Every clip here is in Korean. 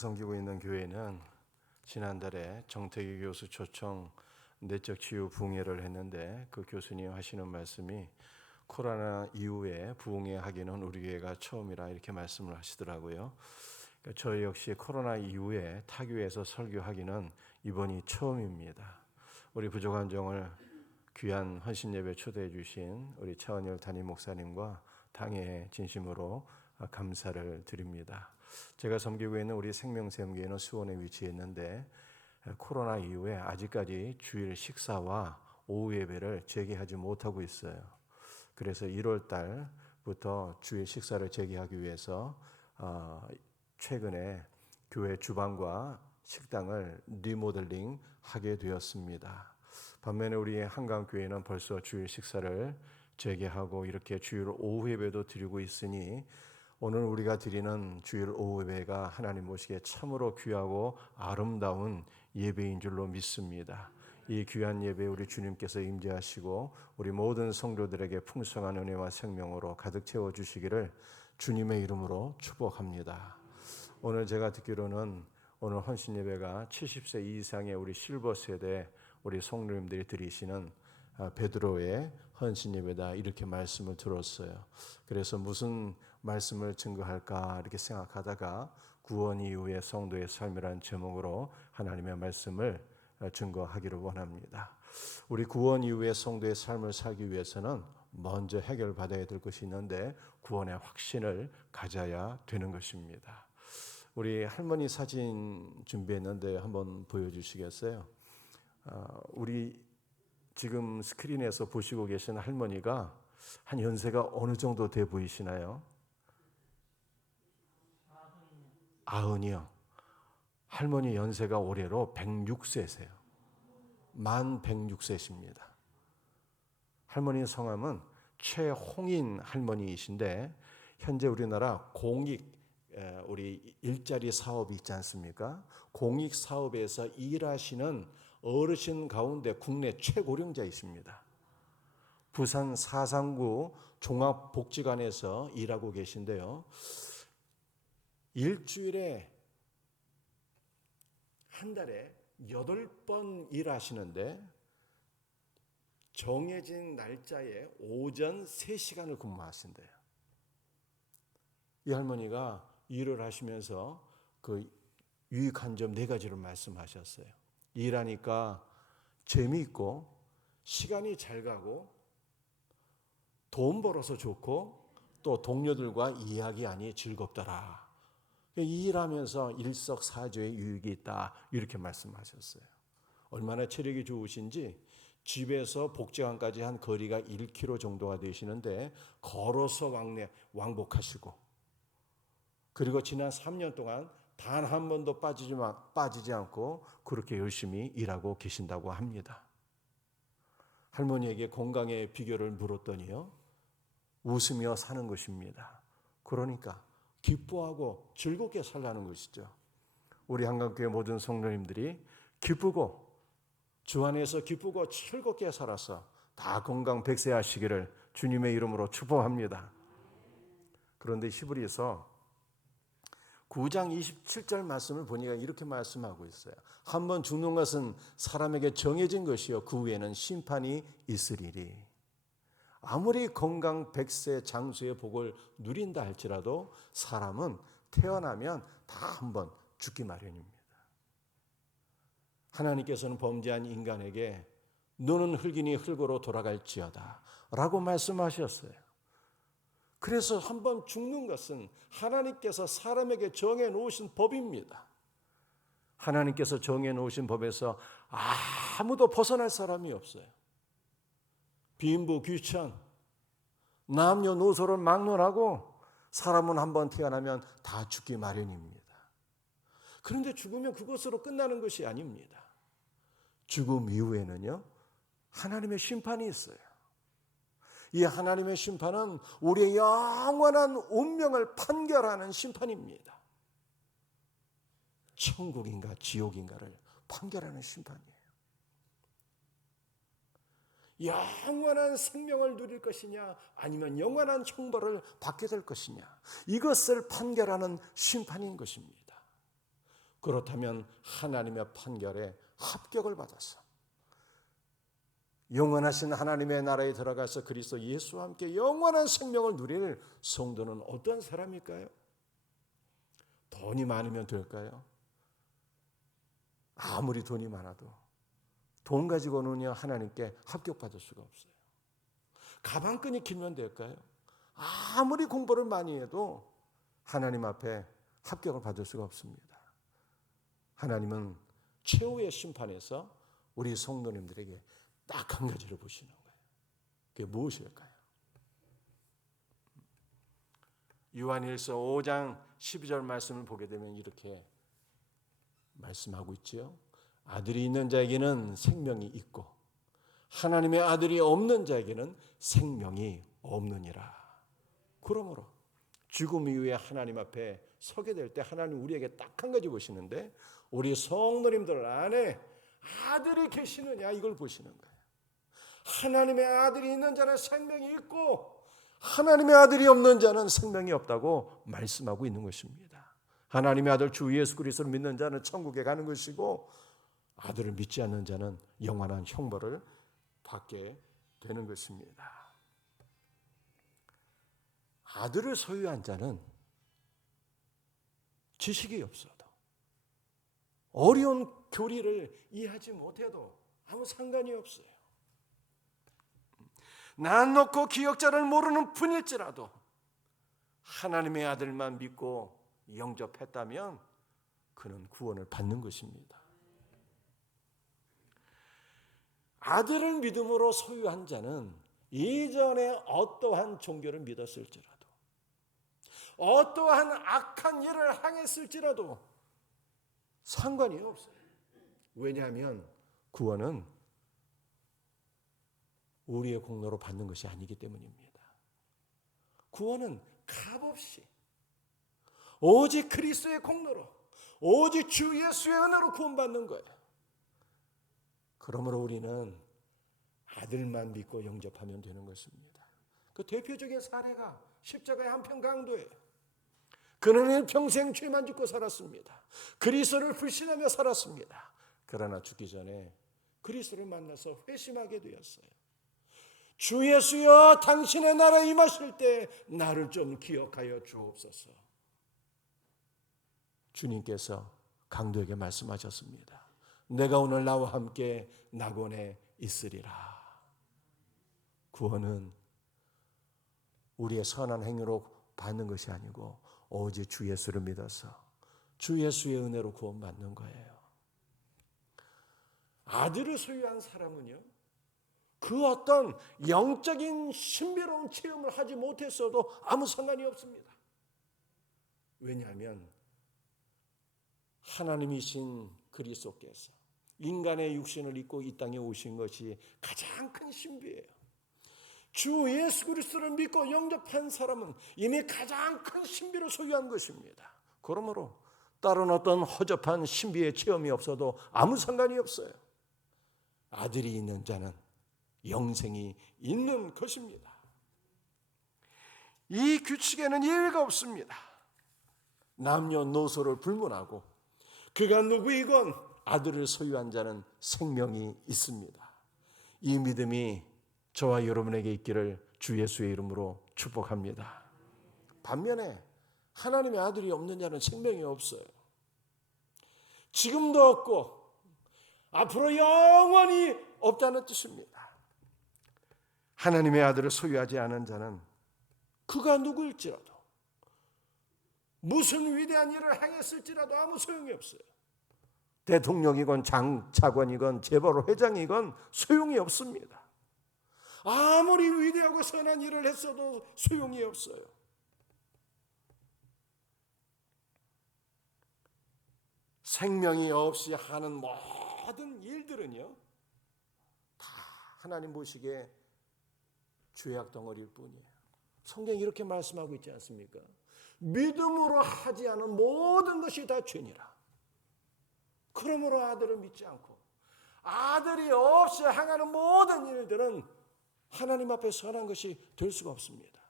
섬기고 있는 교회는 지난달에 정태기 교수 초청 내적 치유 부흥회를 했는데 그 교수님 하시는 말씀이 코로나 이후에 부흥회하기는 우리 교회가 처음이라 이렇게 말씀을 하시더라고요. 그러니까 저희 역시 코로나 이후에 타교에서 설교하기는 이번이 처음입니다. 우리 부족한 종을 귀한 헌신 예배 초대해 주신 우리 차원열 담임 목사님과 당에 진심으로 감사를 드립니다. 제가 섬기고 있는 우리 생명샘교회는 수원에 위치했는데 코로나 이후에 아직까지 주일 식사와 오후 예배를 재개하지 못하고 있어요. 그래서 1월 달부터 주일 식사를 재개하기 위해서 최근에 교회 주방과 식당을 리모델링 하게 되었습니다. 반면에 우리 한강교회는 벌써 주일 식사를 재개하고 이렇게 주일 오후 예배도 드리고 있으니 오늘 우리가 드리는 주일 오후 예배가 하나님 보시기에 참으로 귀하고 아름다운 예배인 줄로 믿습니다. 이 귀한 예배에 우리 주님께서 임재하시고 우리 모든 성도들에게 풍성한 은혜와 생명으로 가득 채워주시기를 주님의 이름으로 축복합니다. 오늘 제가 듣기로는 오늘 헌신 예배가 70세 이상의 우리 실버 세대 우리 성도님들이 드리시는 베드로의 헌신 예배다 이렇게 말씀을 들었어요. 그래서 무슨 말씀을 증거할까 이렇게 생각하다가 구원 이후의 성도의 삶이라는 제목으로 하나님의 말씀을 증거하기를 원합니다. 우리 구원 이후의 성도의 삶을 살기 위해서는 먼저 해결받아야 될 것이 있는데 구원의 확신을 가져야 되는 것입니다. 우리 할머니 사진 준비했는데 한번 보여주시겠어요? 우리 지금 스크린에서 보시고 계신 할머니가 한 연세가 어느 정도 돼 보이시나요? 90이요. 할머니 연세가 올해로 106세세요. 만 106세십니다. 할머니 성함은 최홍인 할머니이신데 현재 우리나라 공익 우리 일자리 사업이 있지 않습니까? 공익 사업에서 일하시는 어르신 가운데 국내 최고령자이십니다. 부산 사상구 종합복지관에서 일하고 계신데요. 일주일에 한 달에 8번 일하시는데 정해진 날짜에 오전 3시간을 근무하신대요. 이 할머니가 일을 하시면서 그 유익한 점 4가지를 말씀하셨어요. 일하니까 재미있고 시간이 잘 가고 돈 벌어서 좋고 또 동료들과 이야기하니 즐겁더라. 일하면서 일석사조의 유익이 있다 이렇게 말씀하셨어요. 얼마나 체력이 좋으신지 집에서 복지관까지 한 거리가 1km 정도가 되시는데 걸어서 왕복하시고 그리고 지난 3년 동안 단 한 번도 빠지지 않고 그렇게 열심히 일하고 계신다고 합니다. 할머니에게 건강의 비결을 물었더니요. 웃으며 사는 것입니다. 그러니까 기뻐하고 즐겁게 살라는 것이죠. 우리 한강교회 모든 성도님들이 기쁘고 주 안에서 기쁘고 즐겁게 살아서 다 건강 백세 하시기를 주님의 이름으로 축복합니다. 그런데 히브리서 9장 27절 말씀을 보니까 이렇게 말씀하고 있어요. 한번 죽는 것은 사람에게 정해진 것이요 그 후에는 심판이 있으리니 아무리 건강 백세 장수의 복을 누린다 할지라도 사람은 태어나면 다 한번 죽기 마련입니다. 하나님께서는 범죄한 인간에게 너는 흙이니 흙으로 돌아갈지어다 라고 말씀하셨어요. 그래서 한번 죽는 것은 하나님께서 사람에게 정해놓으신 법입니다. 하나님께서 정해놓으신 법에서 아무도 벗어날 사람이 없어요. 빈부 귀천, 남녀노소를 막론하고 사람은 한번 태어나면 다 죽기 마련입니다. 그런데 죽으면 그것으로 끝나는 것이 아닙니다. 죽음 이후에는요, 하나님의 심판이 있어요. 이 하나님의 심판은 우리의 영원한 운명을 판결하는 심판입니다. 천국인가 지옥인가를 판결하는 심판이에요. 영원한 생명을 누릴 것이냐 아니면 영원한 형벌을 받게 될 것이냐 이것을 판결하는 심판인 것입니다. 그렇다면 하나님의 판결에 합격을 받았어. 영원하신 하나님의 나라에 들어가서 그리스도 예수와 함께 영원한 생명을 누릴 성도는 어떤 사람일까요? 돈이 많으면 될까요? 아무리 돈이 많아도 돈 가지고는요 하나님께 합격받을 수가 없어요. 가방끈이 길면 될까요? 아무리 공부를 많이 해도 하나님 앞에 합격을 받을 수가 없습니다. 하나님은 최후의 심판에서 우리 성도님들에게 딱 한 가지를 보시는 거예요. 그게 무엇일까요? 요한일서 5장 12절 말씀을 보게 되면 이렇게 말씀하고 있지요. 아들이 있는 자에게는 생명이 있고 하나님의 아들이 없는 자에게는 생명이 없느니라. 그러므로 죽음 이후에 하나님 앞에 서게 될 때 하나님 우리에게 딱 한 가지 보시는데 우리 성도님들 안에 아들이 계시느냐 이걸 보시는 거예요. 하나님의 아들이 있는 자는 생명이 있고 하나님의 아들이 없는 자는 생명이 없다고 말씀하고 있는 것입니다. 하나님의 아들 주 예수 그리스도를 믿는 자는 천국에 가는 것이고 아들을 믿지 않는 자는 영원한 형벌을 받게 되는 것입니다. 아들을 소유한 자는 지식이 없어도 어려운 교리를 이해하지 못해도 아무 상관이 없어요. 난 놓고 기억자를 모르는 분일지라도 하나님의 아들만 믿고 영접했다면 그는 구원을 받는 것입니다. 아들을 믿음으로 소유한 자는 이전에 어떠한 종교를 믿었을지라도 어떠한 악한 일을 행했을지라도 상관이 없어요. 왜냐하면 구원은 우리의 공로로 받는 것이 아니기 때문입니다. 구원은 값없이 오직 그리스도의 공로로 오직 주 예수의 은혜로 구원받는 거예요. 그러므로 우리는 아들만 믿고 영접하면 되는 것입니다. 그 대표적인 사례가 십자가의 한편 강도예요. 그는 평생 죄만 짓고 살았습니다. 그리스도를 불신하며 살았습니다. 그러나 죽기 전에 그리스도를 만나서 회심하게 되었어요. 주 예수여 당신의 나라에 임하실 때 나를 좀 기억하여 주옵소서. 주님께서 강도에게 말씀하셨습니다. 내가 오늘 나와 함께 낙원에 있으리라. 구원은 우리의 선한 행위로 받는 것이 아니고 오직 주 예수를 믿어서 주 예수의 은혜로 구원받는 거예요. 아들을 소유한 사람은요, 그 어떤 영적인 신비로운 체험을 하지 못했어도 아무 상관이 없습니다. 왜냐하면 하나님이신 그리스도께서 인간의 육신을 입고 이 땅에 오신 것이 가장 큰 신비예요. 주 예수 그리스도를 믿고 영접한 사람은 이미 가장 큰 신비를 소유한 것입니다. 그러므로 다른 어떤 허접한 신비의 체험이 없어도 아무 상관이 없어요. 아들이 있는 자는 영생이 있는 것입니다. 이 규칙에는 예외가 없습니다. 남녀노소를 불문하고 그가 누구이건 아들을 소유한 자는 생명이 있습니다. 이 믿음이 저와 여러분에게 있기를 주 예수의 이름으로 축복합니다. 반면에 하나님의 아들이 없는 자는 생명이 없어요. 지금도 없고 앞으로 영원히 없다는 뜻입니다. 하나님의 아들을 소유하지 않은 자는 그가 누구일지라도 무슨 위대한 일을 행했을지라도 아무 소용이 없어요. 대통령이건 장차관이건 재벌 회장이건 소용이 없습니다. 아무리 위대하고 선한 일을 했어도 소용이 없어요. 생명이 없이 하는 모든 일들은요, 다 하나님 보시기에 죄악 덩어리일 뿐이에요. 성경이 이렇게 말씀하고 있지 않습니까? 믿음으로 하지 않은 모든 것이 다 죄니라. 그러므로 아들을 믿지 않고 아들이 없이 행하는 모든 일들은 하나님 앞에 선한 것이 될 수가 없습니다.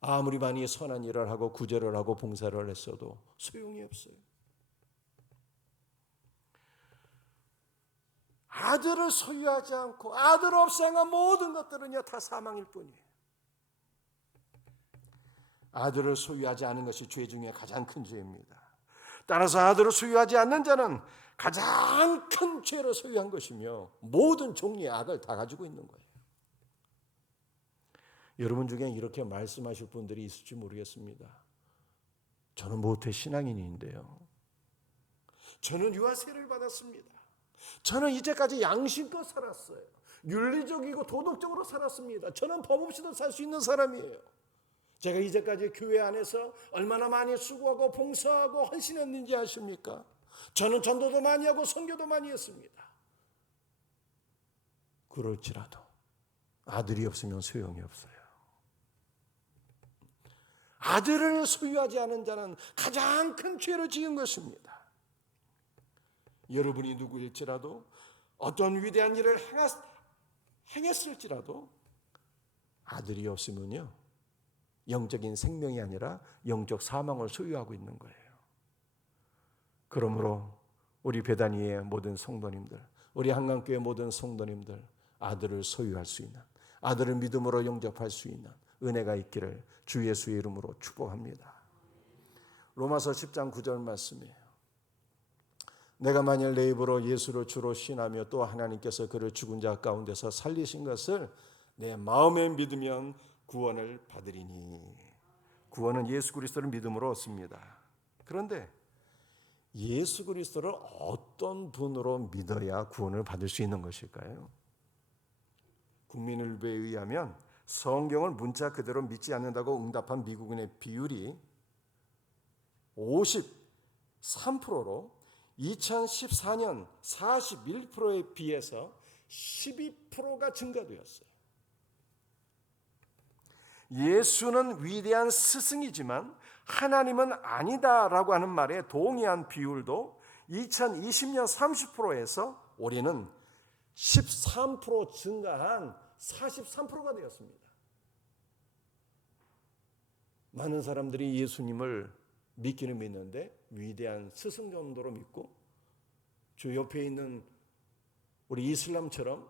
아무리 많이 선한 일을 하고 구제를 하고 봉사를 했어도 소용이 없어요. 아들을 소유하지 않고 아들 없애한 모든 것들은요 다 사망일 뿐이에요. 아들을 소유하지 않은 것이 죄 중에 가장 큰 죄입니다. 따라서 아들을 소유하지 않는 자는 가장 큰 죄를 소유한 것이며 모든 종류의 악을 다 가지고 있는 거예요. 여러분 중에 이렇게 말씀하실 분들이 있을지 모르겠습니다. 저는 모태 신앙인인데요. 저는 유아세를 받았습니다. 저는 이제까지 양심껏 살았어요. 윤리적이고 도덕적으로 살았습니다. 저는 법 없이도 살 수 있는 사람이에요. 제가 이제까지 교회 안에서 얼마나 많이 수고하고 봉사하고 헌신했는지 아십니까? 저는 전도도 많이 하고 선교도 많이 했습니다. 그럴지라도 아들이 없으면 소용이 없어요. 아들을 소유하지 않은 자는 가장 큰 죄를 지은 것입니다. 여러분이 누구일지라도 어떤 위대한 일을 행했을지라도 아들이 없으면요 영적인 생명이 아니라 영적 사망을 소유하고 있는 거예요. 그러므로 우리 베다니의 모든 성도님들, 우리 한강교회 모든 성도님들, 아들을 소유할 수 있는, 아들을 믿음으로 영접할 수 있는 은혜가 있기를 주 예수의 이름으로 축복합니다. 로마서 10장 9절 말씀이에요. 내가 만일 내 입으로 예수를 주로 신하며 또 하나님께서 그를 죽은 자 가운데서 살리신 것을 내 마음에 믿으면 구원을 받으리니. 구원은 예수 그리스도를 믿음으로 얻습니다. 그런데 예수 그리스도를 어떤 분으로 믿어야 구원을 받을 수 있는 것일까요? 국민일보에 의하면 성경을 문자 그대로 믿지 않는다고 응답한 미국인의 비율이 53%로 2014년 41%에 비해서 12%가 증가되었어요. 예수는 위대한 스승이지만 하나님은 아니다라고 하는 말에 동의한 비율도 2020년 30%에서 올해는 13% 증가한 43%가 되었습니다. 많은 사람들이 예수님을 믿기는 믿는데 위대한 스승 정도로 믿고 저 옆에 있는 우리 이슬람처럼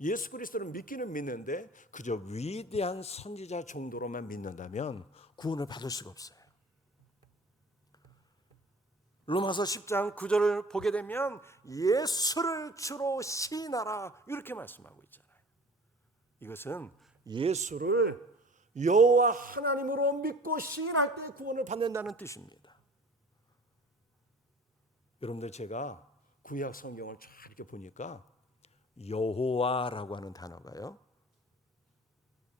예수 그리스도를 믿기는 믿는데 그저 위대한 선지자 정도로만 믿는다면 구원을 받을 수가 없어요. 로마서 10장 9절을 보게 되면 예수를 주로 시인하라 이렇게 말씀하고 있잖아요. 이것은 예수를 여호와 하나님으로 믿고 시인할 때 구원을 받는다는 뜻입니다. 여러분들 제가 구약 성경을 쫙 이렇게 보니까 여호와라고 하는 단어가요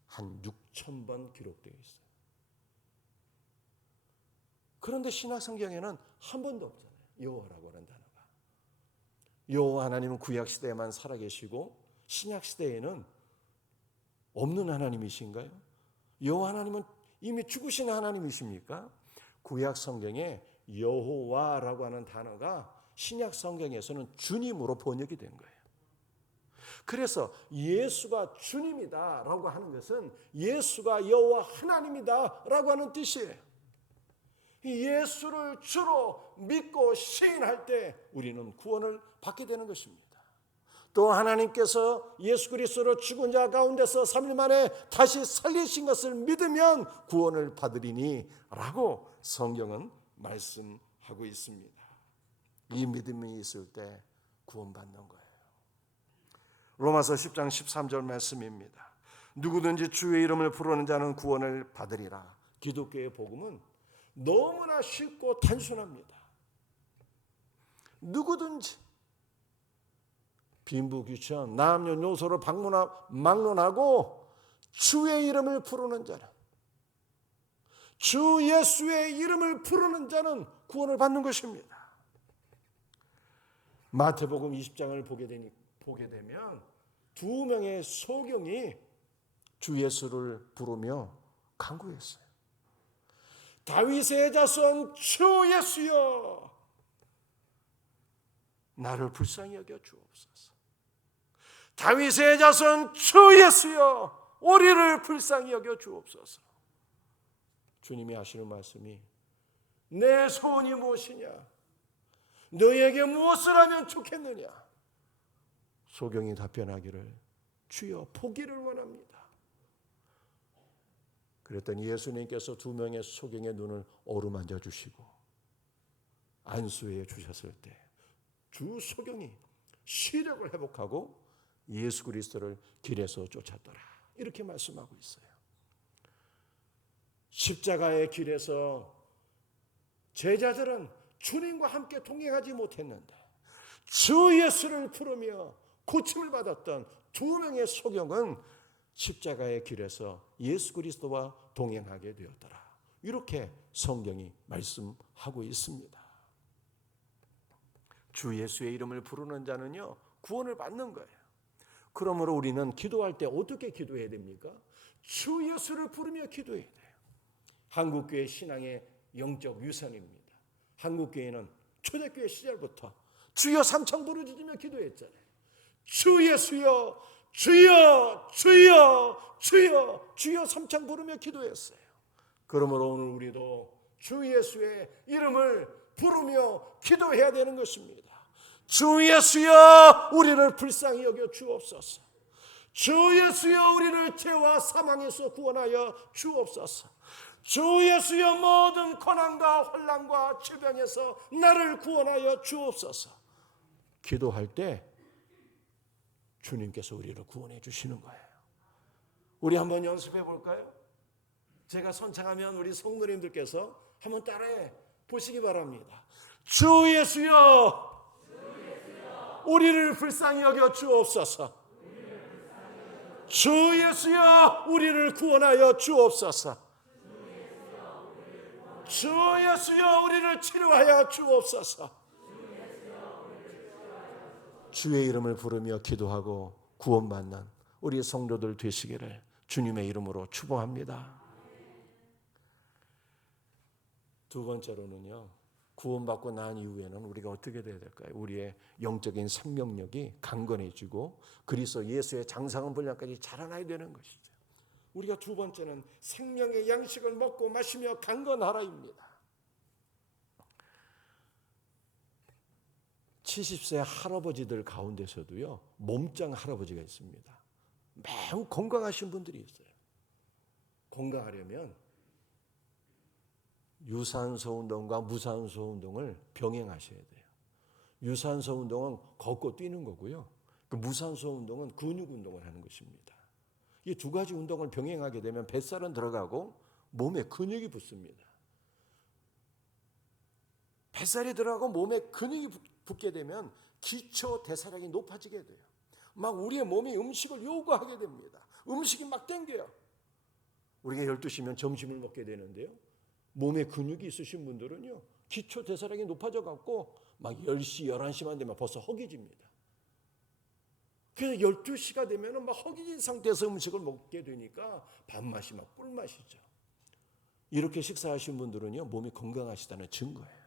한 6,000번 기록되어 있어요. 그런데 신약 성경에는 한 번도 없잖아요. 여호와라고 하는 단어가. 여호와 하나님은 구약 시대에만 살아계시고 신약 시대에는 없는 하나님이신가요? 여호와 하나님은 이미 죽으신 하나님이십니까? 구약 성경에 여호와라고 하는 단어가 신약 성경에서는 주님으로 번역이 된 거예요. 그래서 예수가 주님이다라고 하는 것은 예수가 여호와 하나님이다라고 하는 뜻이에요. 예수를 주로 믿고 시인할 때 우리는 구원을 받게 되는 것입니다. 또 하나님께서 예수 그리스도로 죽은 자 가운데서 3일 만에 다시 살리신 것을 믿으면 구원을 받으리니 라고 성경은 말씀하고 있습니다. 이 믿음이 있을 때 구원받는 거예요. 로마서 10장 13절 말씀입니다. 누구든지 주의 이름을 부르는 자는 구원을 받으리라. 기독교의 복음은 너무나 쉽고 단순합니다. 누구든지 빈부귀천 남녀노소를 막론하고 주의 이름을 부르는 자는 주 예수의 이름을 부르는 자는 구원을 받는 것입니다. 마태복음 20장을 보게 되면 두 명의 소경이 주 예수를 부르며 간구했어요. 다윗의 자손 주 예수여 나를 불쌍히 여겨 주옵소서. 다윗의 자손 주 예수여 우리를 불쌍히 여겨 주옵소서. 주님이 하시는 말씀이 내 소원이 무엇이냐? 너에게 무엇을 하면 좋겠느냐? 소경이 답변하기를 주여 보기를 원합니다. 그랬더니 예수님께서 두 명의 소경의 눈을 어루만져 주시고 안수해 주셨을 때 두 소경이 시력을 회복하고 예수 그리스도를 길에서 쫓았더라. 이렇게 말씀하고 있어요. 십자가의 길에서 제자들은 주님과 함께 동행하지 못했는데 주 예수를 부르며 고침을 받았던 두 명의 소경은 십자가의 길에서 예수 그리스도와 동행하게 되었더라. 이렇게 성경이 말씀하고 있습니다. 주 예수의 이름을 부르는 자는요 구원을 받는 거예요. 그러므로 우리는 기도할 때 어떻게 기도해야 됩니까? 주 예수를 부르며 기도해야 돼요. 한국교회 신앙의 영적 유산입니다. 한국교회는 초대교회 시절부터 주여 삼창 부르짖으며 기도했잖아요. 주 예수여 주여 주여 주여 주여 삼창 부르며 기도했어요. 그러므로 오늘 우리도 주 예수의 이름을 부르며 기도해야 되는 것입니다. 주 예수여 우리를 불쌍히 여겨 주옵소서. 주 예수여 우리를 죄와 사망에서 구원하여 주옵소서. 주 예수여 모든 고난과 혼란과 질병에서 나를 구원하여 주옵소서. 기도할 때 주님께서 우리를 구원해 주시는 거예요. 우리 한번 연습해 볼까요? 제가 선창하면 우리 성도님들께서 한번 따라해 보시기 바랍니다. 주 예수여 우리를 불쌍히 여겨 주옵소서. 주 예수여 우리를 구원하여 주옵소서. 주 예수여 우리를 치료하여 주옵소서. 주의 이름을 부르며 기도하고 구원받는 우리 성도들 되시기를 주님의 이름으로 축복합니다. 두 번째로는요, 구원받고 난 이후에는 우리가 어떻게 돼야 될까요? 우리의 영적인 생명력이 강건해지고 그리스도 예수의 장성한 분량까지 자라나야 되는 것이죠. 우리가 두 번째는 생명의 양식을 먹고 마시며 강건하라입니다. 70세 할아버지들 가운데서도요, 몸짱 할아버지가 있습니다. 매우 건강하신 분들이 있어요. 건강하려면 유산소 운동과 무산소 운동을 병행하셔야 돼요. 유산소 운동은 걷고 뛰는 거고요. 그 무산소 운동은 근육 운동을 하는 것입니다. 이 두 가지 운동을 병행하게 되면 뱃살은 들어가고 몸에 근육이 붙습니다. 뱃살이 들어가고 몸에 근육이 붙게 되면 기초 대사량이 높아지게 돼요. 막 우리의 몸이 음식을 요구하게 됩니다. 음식이 막 땡겨요. 우리가 12시면 점심을 먹게 되는데요, 몸에 근육이 있으신 분들은요 기초 대사량이 높아져 갖고 막 10시, 11시만 되면 벌써 허기집니다. 그래서 12시가 되면 막 허기진 상태에서 음식을 먹게 되니까 밥맛이 막 꿀맛이죠. 이렇게 식사하신 분들은요 몸이 건강하시다는 증거예요.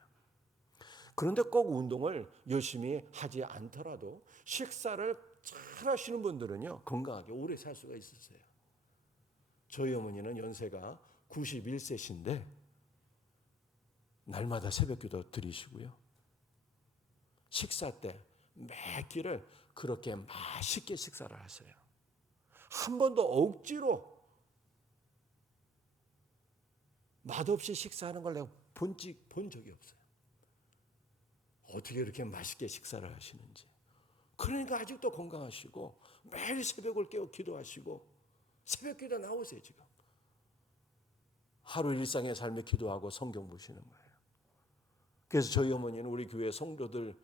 그런데 꼭 운동을 열심히 하지 않더라도 식사를 잘 하시는 분들은요 건강하게 오래 살 수가 있으세요. 저희 어머니는 연세가 91세신데 날마다 새벽기도 드리시고요, 식사 때 매 끼를 그렇게 맛있게 식사를 하세요. 한 번도 억지로 맛없이 식사하는 걸 내가 본 적이 없어요. 어떻게 이렇게 맛있게 식사를 하시는지. 그러니까 아직도 건강하시고 매일 새벽을 깨워 기도하시고 새벽기도 나오세요. 지금 하루 일상의 삶에 기도하고 성경 보시는 거예요. 그래서 저희 어머니는 우리 교회 성도들,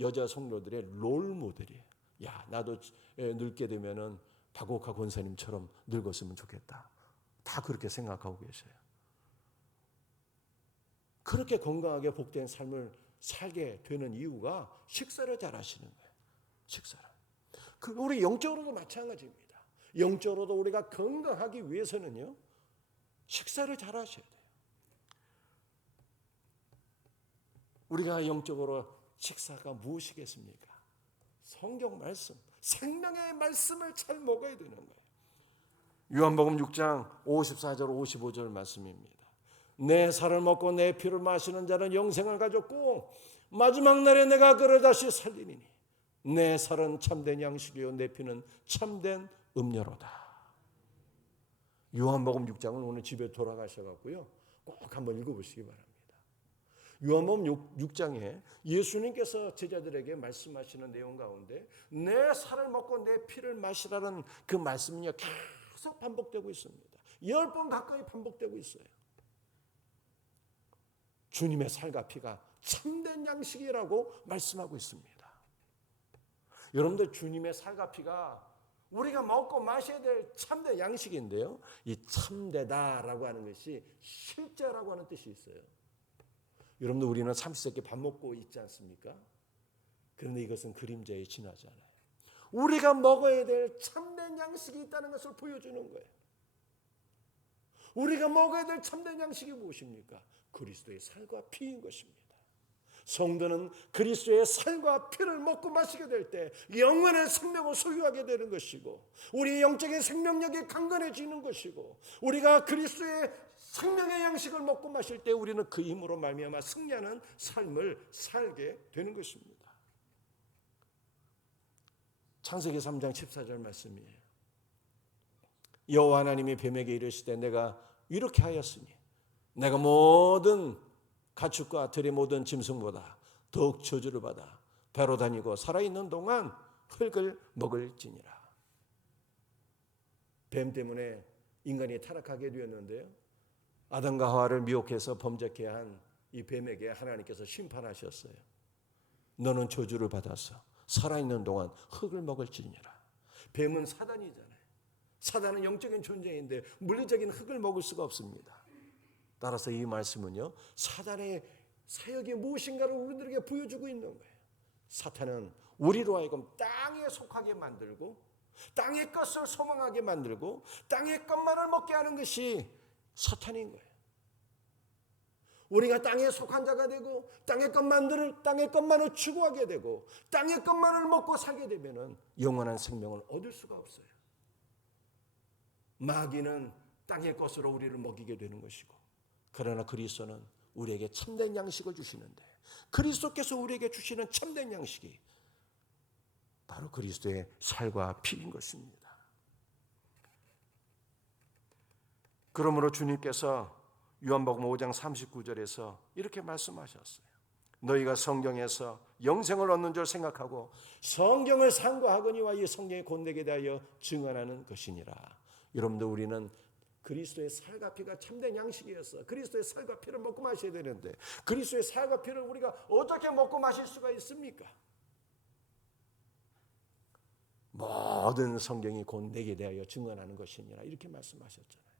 여자 성도들의 롤 모델이에요. 야, 나도 늙게 되면은 박옥화 권사님처럼 늙었으면 좋겠다. 다 그렇게 생각하고 계세요. 그렇게 건강하게 복된 삶을 살게 되는 이유가 식사를 잘 하시는 거예요. 식사를. 우리 영적으로도 마찬가지입니다. 영적으로도 우리가 건강하기 위해서는요, 식사를 잘 하셔야 돼요. 우리가 영적으로 식사가 무엇이겠습니까? 성경 말씀, 생명의 말씀을 잘 먹어야 되는 거예요. 요한복음 6장 54절 55절 말씀입니다. 내 살을 먹고 내 피를 마시는 자는 영생을 가졌고 마지막 날에 내가 그를 다시 살리리니 내 살은 참된 양식이요 내 피는 참된 음료로다. 요한복음 6장은 오늘 집에 돌아가셔갖고요 꼭 한번 읽어보시기 바랍니다. 요한복음 6장에 예수님께서 제자들에게 말씀하시는 내용 가운데 내 살을 먹고 내 피를 마시라는 그 말씀은요 계속 반복되고 있습니다. 10번 가까이 반복되고 있어요. 주님의 살과 피가 참된 양식이라고 말씀하고 있습니다. 여러분들, 주님의 살과 피가 우리가 먹고 마셔야 될 참된 양식인데요, 이 참되다라고 하는 것이 실제라고 하는 뜻이 있어요. 여러분들, 우리는 삼시세끼 밥 먹고 있지 않습니까? 그런데 이것은 그림자에 지나지 않아요. 우리가 먹어야 될 참된 양식이 있다는 것을 보여주는 거예요. 우리가 먹어야 될 참된 양식이 무엇입니까? 그리스도의 살과 피인 것입니다. 성도는 그리스도의 살과 피를 먹고 마시게 될 때 영원한 생명을 소유하게 되는 것이고, 우리의 영적인 생명력이 강건해지는 것이고, 우리가 그리스도의 생명의 양식을 먹고 마실 때 우리는 그 힘으로 말미암아 승리하는 삶을 살게 되는 것입니다. 창세기 3장 14절 말씀이에요. 여호와 하나님이 뱀에게 이르시되 내가 이렇게 하였으니 내가 모든 가축과 들의 모든 짐승보다 더욱 저주를 받아 배로 다니고 살아있는 동안 흙을 먹을지니라. 뱀 때문에 인간이 타락하게 되었는데요, 아담과 하와를 미혹해서 범죄케 한 이 뱀에게 하나님께서 심판하셨어요. 너는 저주를 받아서 살아있는 동안 흙을 먹을지니라. 뱀은 사단이잖아요. 사단은 영적인 존재인데 물리적인 흙을 먹을 수가 없습니다. 따라서 이 말씀은요, 사단의 사역이 무엇인가를 우리들에게 보여주고 있는 거예요. 사탄은 우리로 하여금 땅에 속하게 만들고 땅의 것을 소망하게 만들고 땅의 것만을 먹게 하는 것이 사탄인 거예요. 우리가 땅에 속한 자가 되고 땅의 것만을 추구하게 되고 땅의 것만을 먹고 살게 되면 영원한 생명을 얻을 수가 없어요. 마귀는 땅의 것으로 우리를 먹이게 되는 것이고, 그러나 그리스도는 우리에게 참된 양식을 주시는데, 그리스도께서 우리에게 주시는 참된 양식이 바로 그리스도의 살과 피인 것입니다. 그러므로 주님께서 요한복음 5장 39절에서 이렇게 말씀하셨어요. 너희가 성경에서 영생을 얻는 줄 생각하고 성경을 상고하거니와 이 성경이 곧 내게 대하여 증언하는 것이니라. 여러분들, 우리는 그리스도의 살과 피가 참된 양식이었어. 그리스도의 살과 피를 먹고 마셔야 되는데, 그리스도의 살과 피를 우리가 어떻게 먹고 마실 수가 있습니까? 모든 성경이 곧 내게 대하여 증언하는 것이니라, 이렇게 말씀하셨잖아요.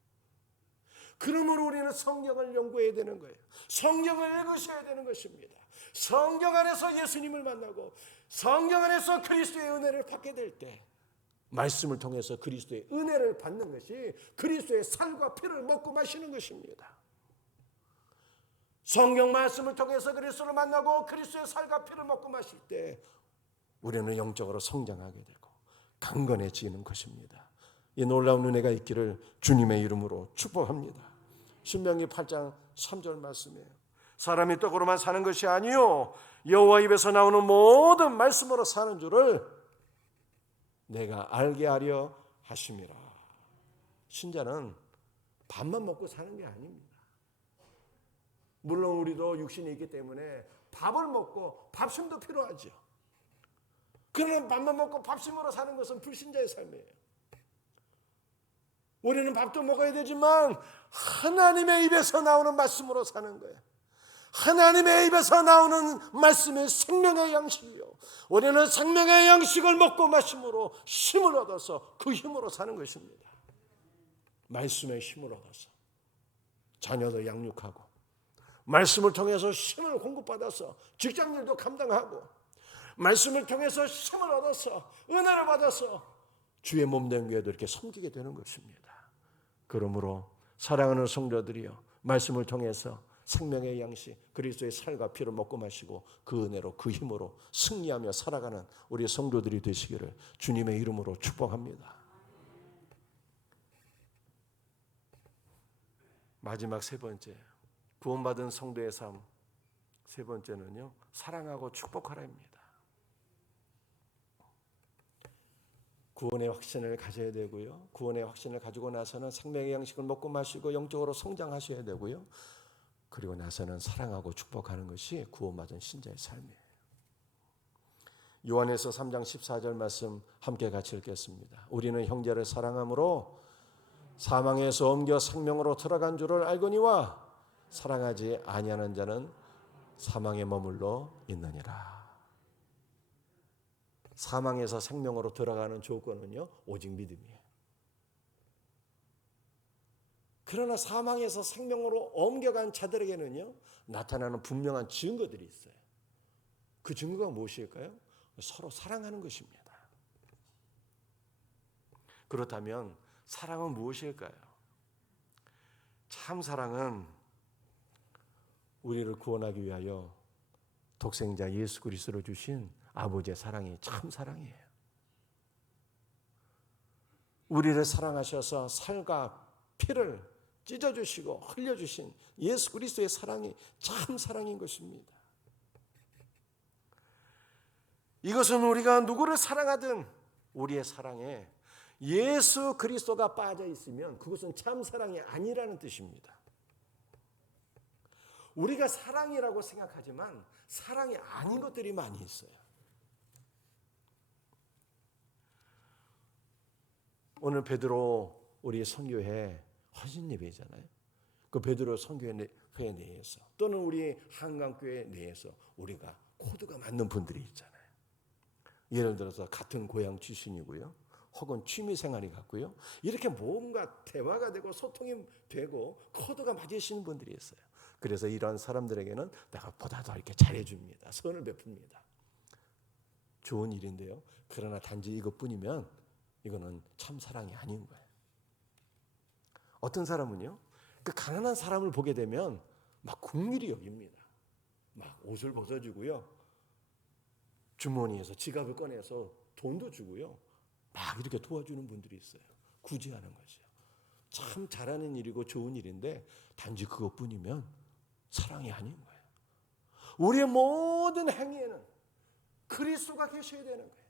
그러므로 우리는 성경을 연구해야 되는 거예요. 성경을 읽으셔야 되는 것입니다. 성경 안에서 예수님을 만나고 성경 안에서 그리스도의 은혜를 받게 될 때, 말씀을 통해서 그리스도의 은혜를 받는 것이 그리스도의 살과 피를 먹고 마시는 것입니다. 성경 말씀을 통해서 그리스도를 만나고 그리스도의 살과 피를 먹고 마실 때 우리는 영적으로 성장하게 되고 강건해지는 것입니다. 이 놀라운 은혜가 있기를 주님의 이름으로 축복합니다. 신명기 8장 3절 말씀이에요. 사람이 떡으로만 사는 것이 아니요 여호와 입에서 나오는 모든 말씀으로 사는 줄을 내가 알게 하려 하심이라. 신자는 밥만 먹고 사는 게 아닙니다. 물론 우리도 육신이 있기 때문에 밥을 먹고 밥심도 필요하죠. 그러나 밥만 먹고 밥심으로 사는 것은 불신자의 삶이에요. 우리는 밥도 먹어야 되지만 하나님의 입에서 나오는 말씀으로 사는 거예요. 하나님의 입에서 나오는 말씀의 생명의 양식이요, 우리는 생명의 양식을 먹고 마심으로 힘을 얻어서 그 힘으로 사는 것입니다. 말씀의 힘을 얻어서 자녀도 양육하고, 말씀을 통해서 힘을 공급받아서 직장일도 감당하고, 말씀을 통해서 힘을 얻어서 은혜를 받아서 주의 몸된 교회도 이렇게 섬기게 되는 것입니다. 그러므로 사랑하는 성도들이여, 말씀을 통해서 생명의 양식 그리스도의 살과 피를 먹고 마시고 그 은혜로 그 힘으로 승리하며 살아가는 우리 성도들이 되시기를 주님의 이름으로 축복합니다. 마지막 세 번째, 구원받은 성도의 삶 세 번째는요, 사랑하고 축복하라입니다. 구원의 확신을 가져야 되고요. 구원의 확신을 가지고 나서는 생명의 양식을 먹고 마시고 영적으로 성장하셔야 되고요. 그리고 나서는 사랑하고 축복하는 것이 구원받은 신자의 삶이에요. 요한에서 3장 14절 말씀 함께 같이 읽겠습니다. 우리는 형제를 사랑함으로 사망에서 옮겨 생명으로 들어간 줄을 알거니와 사랑하지 아니하는 자는 사망에 머물러 있느니라. 사망에서 생명으로 들어가는 조건은요, 오직 믿음이에요. 그러나 사망에서 생명으로 옮겨간 자들에게는요, 나타나는 분명한 증거들이 있어요. 그 증거가 무엇일까요? 서로 사랑하는 것입니다. 그렇다면 사랑은 무엇일까요? 참 사랑은 우리를 구원하기 위하여 독생자 예수 그리스도를 주신 아버지의 사랑이 참 사랑이에요. 우리를 사랑하셔서 살과 피를 찢어주시고 흘려주신 예수 그리스도의 사랑이 참 사랑인 것입니다. 이것은 우리가 누구를 사랑하든 우리의 사랑에 예수 그리스도가 빠져 있으면 그것은 참 사랑이 아니라는 뜻입니다. 우리가 사랑이라고 생각하지만 사랑이 아닌 것들이 많이 있어요. 오늘 베드로 우리 선교회 헌신 예배잖아요. 그 베드로 선교회 내에서 또는 우리 한강교회 내에서 우리가 코드가 맞는 분들이 있잖아요. 예를 들어서 같은 고향 출신이고요. 혹은 취미 생활이 같고요. 이렇게 뭔가 대화가 되고 소통이 되고 코드가 맞으시는 분들이 있어요. 그래서 이런 사람들에게는 내가 보다 더 이렇게 잘해줍니다. 선을 베풉니다. 좋은 일인데요. 그러나 단지 이것뿐이면 이거는 참 사랑이 아닌 거예요. 어떤 사람은요, 그 가난한 사람을 보게 되면 막 긍휼히 여깁니다. 막 옷을 벗어주고요, 주머니에서 지갑을 꺼내서 돈도 주고요, 막 이렇게 도와주는 분들이 있어요. 굳이 하는 거죠. 참 잘하는 일이고 좋은 일인데 단지 그것뿐이면 사랑이 아닌 거예요. 우리의 모든 행위에는 그리스도가 계셔야 되는 거예요.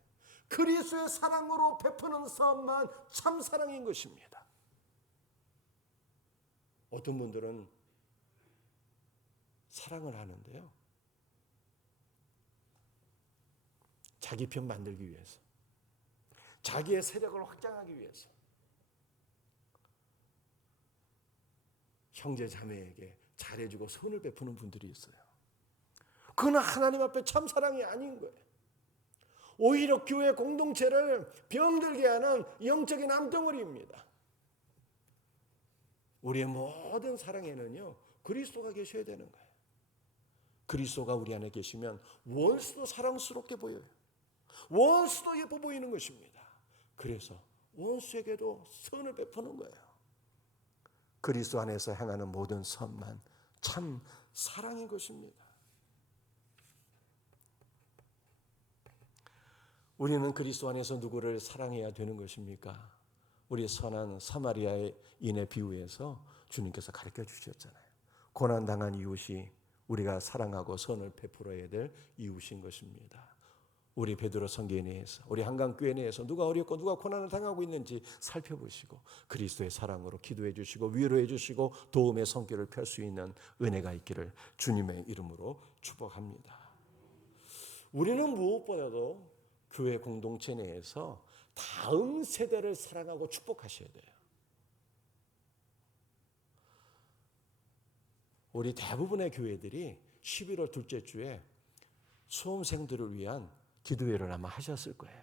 그리스도의 사랑으로 베푸는 사업만 참 사랑인 것입니다. 어떤 분들은 사랑을 하는데요, 자기 편 만들기 위해서, 자기의 세력을 확장하기 위해서 형제 자매에게 잘해주고 선을 베푸는 분들이 있어요. 그건 하나님 앞에 참 사랑이 아닌 거예요. 오히려 교회 공동체를 병들게 하는 영적인 암덩어리입니다. 우리의 모든 사랑에는요, 그리스도가 계셔야 되는 거예요. 그리스도가 우리 안에 계시면 원수도 사랑스럽게 보여요. 원수도 예뻐 보이는 것입니다. 그래서 원수에게도 선을 베푸는 거예요. 그리스도 안에서 행하는 모든 선만 참 사랑인 것입니다. 우리는 그리스도 안에서 누구를 사랑해야 되는 것입니까? 우리 선한 사마리아인의 비유에서 주님께서 가르쳐 주셨잖아요. 고난당한 이웃이 우리가 사랑하고 선을 베풀어야 될 이웃인 것입니다. 우리 베드로 선교회 내에서, 우리 한강교회 내에서 누가 어렵고 누가 고난을 당하고 있는지 살펴보시고 그리스도의 사랑으로 기도해 주시고 위로해 주시고 도움의 손길을 펼 수 있는 은혜가 있기를 주님의 이름으로 축복합니다. 우리는 무엇보다도 교회 공동체 내에서 다음 세대를 사랑하고 축복하셔야 돼요. 우리 대부분의 교회들이 11월 둘째 주에 수험생들을 위한 기도회를 아마 하셨을 거예요.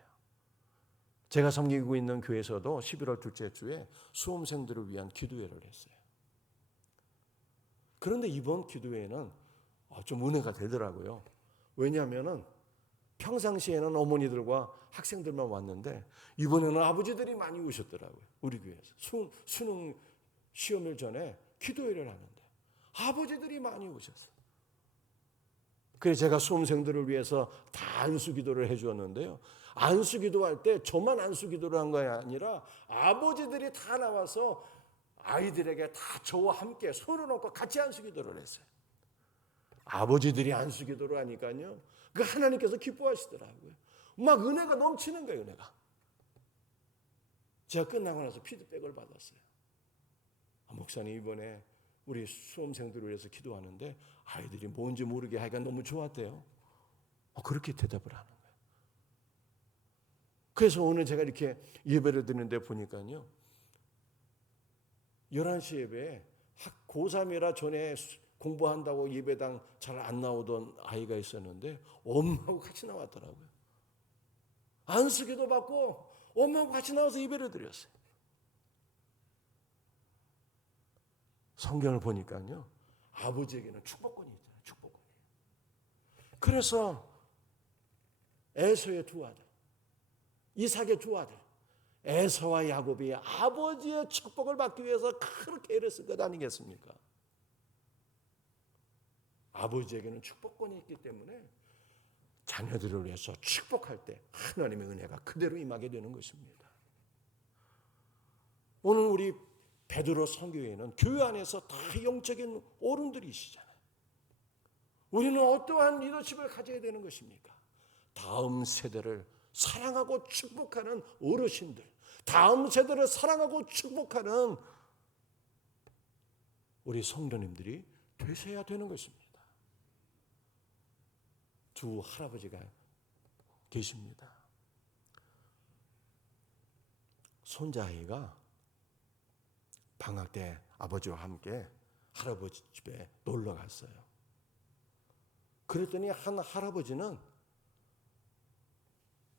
제가 섬기고 있는 교회에서도 11월 둘째 주에 수험생들을 위한 기도회를 했어요. 그런데 이번 기도회는 좀 은혜가 되더라고요. 왜냐하면 평상시에는 어머니들과 학생들만 왔는데 이번에는 아버지들이 많이 오셨더라고요. 우리 교회에서 수능 시험일 전에 기도회를 하는데 아버지들이 많이 오셨어요. 그래서 제가 수험생들을 위해서 다 안수기도를 해주었는데요. 안수기도할 때 저만 안수기도를 한 것이 아니라 아버지들이 다 나와서 아이들에게 다 저와 함께 손을 얹고 같이 안수기도를 했어요. 아버지들이 안수기도를 하니까요, 그 하나님께서 기뻐하시더라고요. 막 은혜가 넘치는 거예요, 은혜가. 제가 끝나고 나서 피드백을 받았어요. 목사님 이번에 우리 수험생들을 위해서 기도하는데 아이들이 뭔지 모르게 하니까 너무 좋았대요. 그렇게 대답을 하는 거예요. 그래서 오늘 제가 이렇게 예배를 드리는데 보니까요. 11시 예배에 고3이라 전에 공부한다고 예배당 잘 안 나오던 아이가 있었는데 엄마하고 같이 나왔더라고요. 안수기도 받고 엄마하고 같이 나와서 예배를 드렸어요. 성경을 보니까요. 아버지에게는 축복권이 있잖아요. 축복권이. 그래서 에서의 두 아들, 이삭의 두 아들, 에서와 야곱이 아버지의 축복을 받기 위해서 그렇게 애를 쓴 것 아니겠습니까? 아버지에게는 축복권이 있기 때문에 자녀들을 위해서 축복할 때 하나님의 은혜가 그대로 임하게 되는 것입니다. 오늘 우리 베드로 선교회는 교회 안에서 다 영적인 어른들이시잖아요. 우리는 어떠한 리더십을 가져야 되는 것입니까? 다음 세대를 사랑하고 축복하는 어르신들, 다음 세대를 사랑하고 축복하는 우리 성도님들이 되셔야 되는 것입니다. 두 할아버지가 계십니다. 손자아이가 방학 때 아버지와 함께 할아버지 집에 놀러 갔어요. 그랬더니 한 할아버지는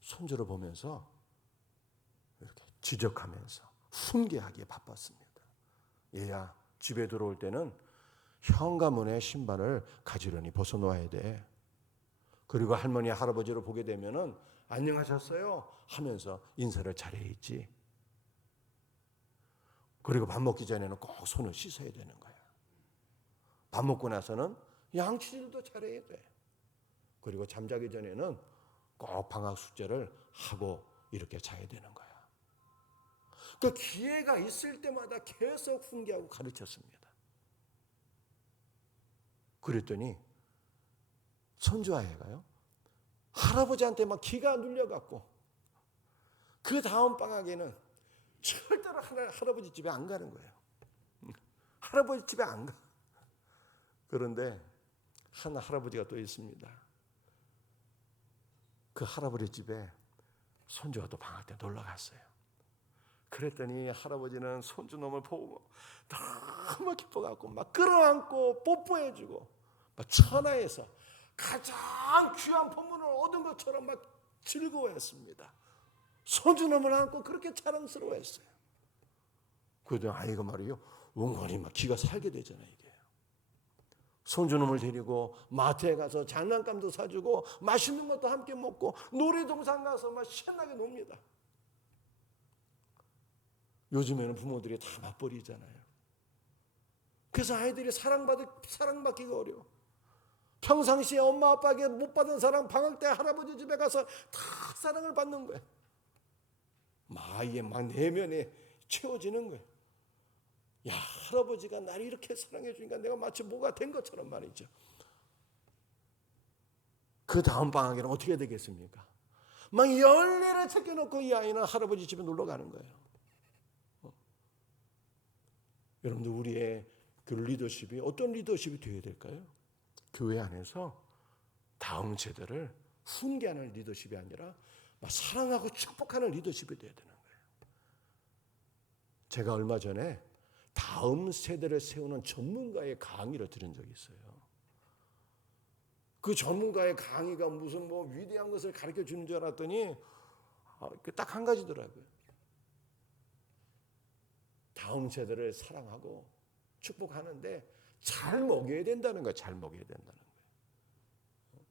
손주를 보면서 이렇게 지적하면서 훈계하기에 바빴습니다. 얘야, 집에 들어올 때는 현관문에 신발을 가지런히 벗어놓아야 돼. 그리고 할머니, 할아버지를 보게 되면은 안녕하셨어요 하면서 인사를 잘해야지. 그리고 밥 먹기 전에는 꼭 손을 씻어야 되는 거야. 밥 먹고 나서는 양치질도 잘해야 돼. 그리고 잠자기 전에는 꼭 방학 숙제를 하고 이렇게 자야 되는 거야. 그 기회가 있을 때마다 계속 훈계하고 가르쳤습니다. 그랬더니 손주아이가요, 할아버지한테 막 기가 눌려갖고 그 다음 방학에는 절대로 할아버지 집에 안 가는 거예요. 할아버지 집에 안 가. 그런데 한 할아버지가 또 있습니다. 그 할아버지 집에 손주가 또 방학 때 놀러 갔어요. 그랬더니 할아버지는 손주 놈을 보고 너무 기뻐갖고 막 끌어안고 뽀뽀해주고 막 천하에서 가장 귀한 선물을 얻은 것처럼 막 즐거워했습니다. 손주놈을 안고 그렇게 자랑스러워했어요. 그러더니 아이가 말이요, 은근히 막 기가 살게 되잖아요. 이게 손주놈을 데리고 마트에 가서 장난감도 사주고 맛있는 것도 함께 먹고 놀이동산 가서 막 신나게 놉니다. 요즘에는 부모들이 다 맞벌이잖아요. 그래서 아이들이 사랑받기가 어려워. 평상시에 엄마 아빠에게 못 받은 사랑 방학 때 할아버지 집에 가서 다 사랑을 받는 거예요. 아이의 막 내면에 채워지는 거예요. 야, 할아버지가 나를 이렇게 사랑해 주니까 내가 마치 뭐가 된 것처럼 말이죠. 그 다음 방학에는 어떻게 되겠습니까? 막 열일을 챙겨놓고 이 아이는 할아버지 집에 놀러 가는 거예요. 여러분들, 우리의 그 리더십이 어떤 리더십이 되어야 될까요? 교회 안에서 다음 세대를 훈계하는 리더십이 아니라 막 사랑하고 축복하는 리더십이 되어야 되는 거예요. 제가 얼마 전에 다음 세대를 세우는 전문가의 강의를 들은 적이 있어요. 그 전문가의 강의가 무슨 뭐 위대한 것을 가르쳐 주는 줄 알았더니 딱 한 가지더라고요. 다음 세대를 사랑하고 축복하는데 잘 먹여야 된다는 거예요. 잘 먹여야 된다는 거예요.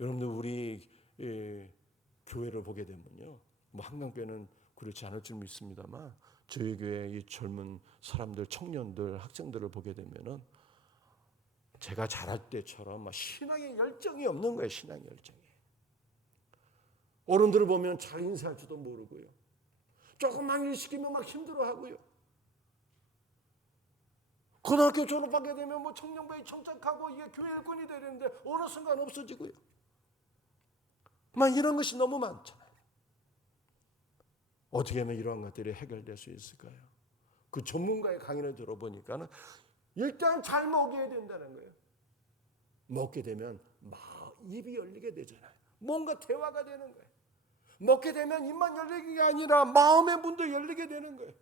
여러분들, 우리 교회를 보게 되면요, 뭐 한강교회는 그렇지 않을 줄 믿습니다만 저희 교회 이 젊은 사람들, 청년들, 학생들을 보게 되면은 제가 자랄 때처럼 막 신앙의 열정이 없는 거예요. 신앙의 열정이. 어른들을 보면 잘 인사할 줄도 모르고요. 조금만 일 시키면 막 힘들어하고요. 고등학교 졸업하게 되면 뭐 청년부에 청착하고 이게 교회 일꾼이 되는데 어느 순간 없어지고요. 막 이런 것이 너무 많잖아요. 어떻게 하면 이러한 것들이 해결될 수 있을까요? 그 전문가의 강의를 들어보니까는 일단 잘 먹여야 된다는 거예요. 먹게 되면 입이 열리게 되잖아요. 뭔가 대화가 되는 거예요. 먹게 되면 입만 열리기가 아니라 마음의 문도 열리게 되는 거예요.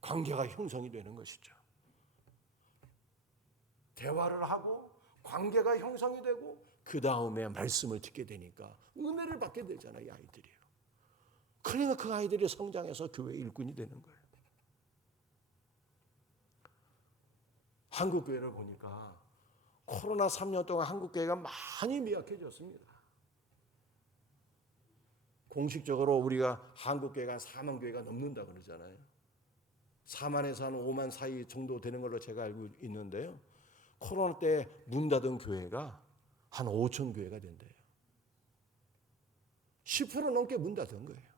관계가 형성이 되는 것이죠. 대화를 하고 관계가 형성이 되고 그 다음에 말씀을 듣게 되니까 은혜를 받게 되잖아요, 이 아이들이요. 그러니까 그 아이들이 성장해서 교회 일꾼이 되는 거예요. 한국 교회를 보니까 코로나 3년 동안 한국 교회가 많이 미약해졌습니다. 공식적으로 우리가 한국 교회가 한 4만 교회가 넘는다 그러잖아요. 4만에서 한 5만 사이 정도 되는 걸로 제가 알고 있는데요. 코로나 때 문 닫은 교회가 한 5천 교회가 된대요. 10% 넘게 문 닫은 거예요.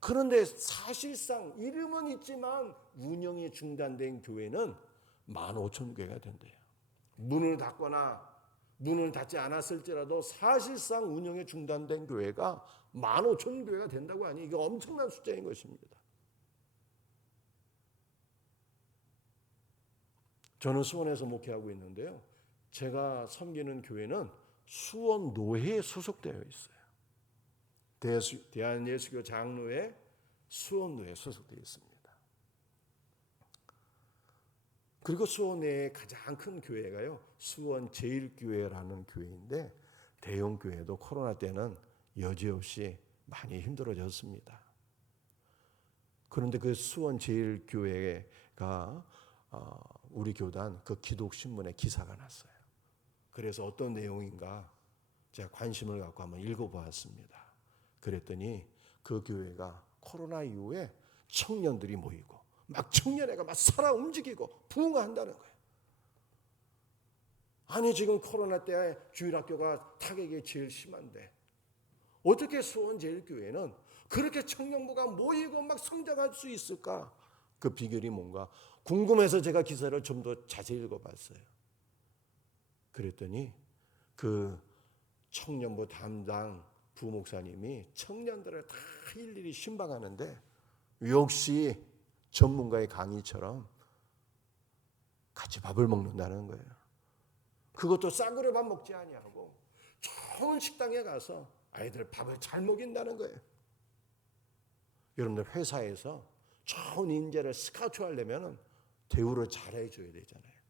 그런데 사실상 이름은 있지만 운영이 중단된 교회는 15,000교회가 된대요. 문을 닫거나 문을 닫지 않았을지라도 사실상 운영이 중단된 교회가 15,000교회가 된다고 하니 이게 엄청난 숫자인 것입니다. 저는 수원에서 목회하고 있는데요. 제가 섬기는 교회는 수원 노회에 소속되어 있어요. 대한예수교 장로회 수원노회에 소속되어 있습니다. 그리고 수원의 가장 큰 교회가요, 수원 제일교회라는 교회인데 대형 교회도 코로나 때는 여지없이 많이 힘들어졌습니다. 그런데 그 수원 제일교회가 우리 교단 그 기독신문에 기사가 났어요. 그래서 어떤 내용인가 제가 관심을 갖고 한번 읽어보았습니다. 그랬더니 그 교회가 코로나 이후에 청년들이 모이고 막 청년회가 막 살아 움직이고 부흥한다는 거예요. 아니 지금 코로나 때 주일학교가 타격이 제일 심한데 어떻게 수원제일교회는 그렇게 청년부가 모이고 막 성장할 수 있을까? 그 비결이 뭔가 궁금해서 제가 기사를 좀 더 자세히 읽어봤어요. 그랬더니 그 청년부 담당 부목사님이 청년들을 다 일일이 신방하는데 역시 전문가의 강의처럼 같이 밥을 먹는다는 거예요. 그것도 싸구려 밥 먹지 아니하고 좋은 식당에 가서 아이들 밥을 잘 먹인다는 거예요. 여러분들 회사에서 좋은 인재를 스카우트 하려면 대우를 잘해줘야 되잖아요.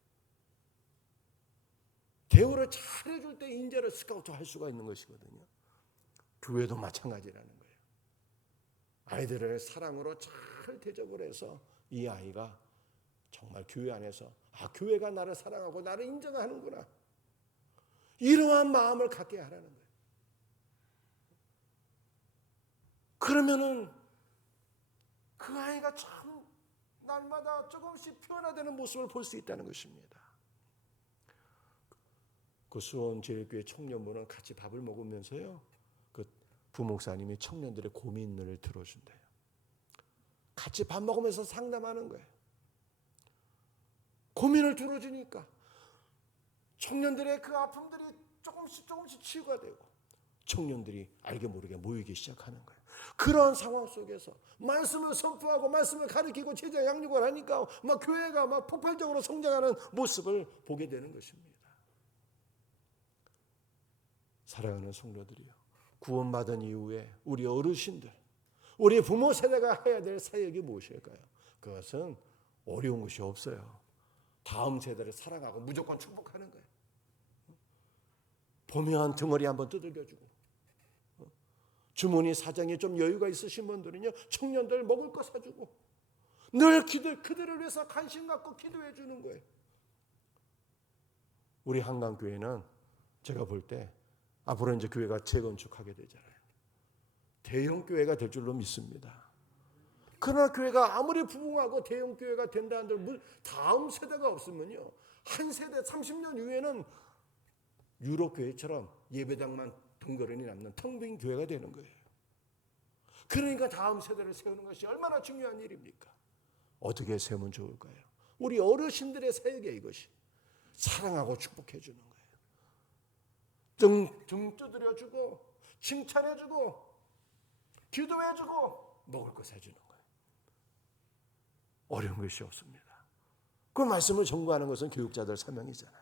대우를 잘해줄 때 인재를 스카우트 할 수가 있는 것이거든요. 교회도 마찬가지라는 거예요. 아이들을 사랑으로 잘 대접을 해서 이 아이가 정말 교회 안에서 교회가 나를 사랑하고 나를 인정하는구나. 이러한 마음을 갖게 하라는 거예요. 그러면은 그 아이가 참 날마다 조금씩 변화되는 모습을 볼 수 있다는 것입니다. 그 수원제일교회 청년부는 같이 밥을 먹으면서요. 그 부목사님이 청년들의 고민을 들어준대요. 같이 밥 먹으면서 상담하는 거예요. 고민을 들어주니까 청년들의 그 아픔들이 조금씩 치유가 되고 청년들이 알게 모르게 모이기 시작하는 거예요. 그런 상황 속에서 말씀을 선포하고 말씀을 가르치고 제자 양육을 하니까 막 교회가 막 폭발적으로 성장하는 모습을 보게 되는 것입니다. 사랑하는 성도들이요, 구원받은 이후에 우리 어르신들, 우리 부모 세대가 해야 될 사역이 무엇일까요? 그것은 어려운 것이 없어요. 다음 세대를 사랑하고 무조건 축복하는 거예요. 보면 등어리 한번 두들겨주고, 주머니 사정이 좀 여유가 있으신 분들은요, 청년들 먹을 거 사주고 늘 그들을 위해서 관심 갖고 기도해 주는 거예요. 우리 한강교회는 제가 볼 때 앞으로 이제 교회가 재건축하게 되잖아요. 대형 교회가 될 줄로 믿습니다. 그러나 교회가 아무리 부흥하고 대형 교회가 된다 한들 다음 세대가 없으면요, 한 세대 30년 이후에는 유럽 교회처럼 예배당만 덩그러니 남는 텅 빈 교회가 되는 거예요. 그러니까 다음 세대를 세우는 것이 얼마나 중요한 일입니까? 어떻게 세우면 좋을까요? 우리 어르신들의 사역에 이것이 사랑하고 축복해 주는 거예요. 등 두드려주고 칭찬해주고 기도해주고 먹을 것 해주는 거예요. 어려운 것이 없습니다. 그 말씀을 전구하는 것은 교육자들 사명이잖아요.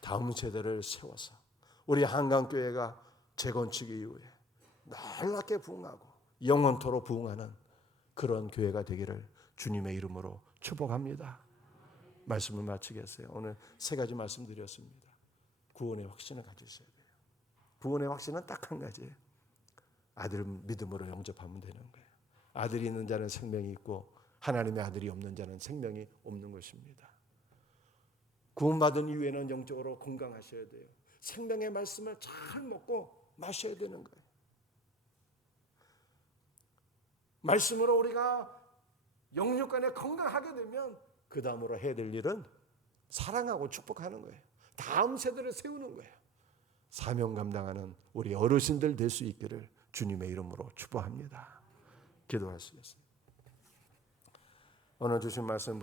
다음 세대를 세워서 우리 한강교회가 재건축 이후에 놀랍게 부흥하고 영원토록 부흥하는 그런 교회가 되기를 주님의 이름으로 축복합니다. 말씀을 마치겠어요. 오늘 세 가지 말씀드렸습니다. 구원의 확신을 가지셔야 돼요. 구원의 확신은 딱 한 가지예요. 아들을 믿음으로 영접하면 되는 거예요. 아들이 있는 자는 생명이 있고 하나님의 아들이 없는 자는 생명이 없는 것입니다. 구원받은 이후에는 영적으로 건강하셔야 돼요. 생명의 말씀을 잘 먹고 마셔야 되는 거예요. 말씀으로 우리가 영육간에 건강하게 되면 그 다음으로 해야 될 일은 사랑하고 축복하는 거예요. 다음 세대를 세우는 거예요. 사명 감당하는 우리 어르신들 될 수 있기를 주님의 이름으로 축복합니다. 기도하시겠습니다. 오늘 주신 말씀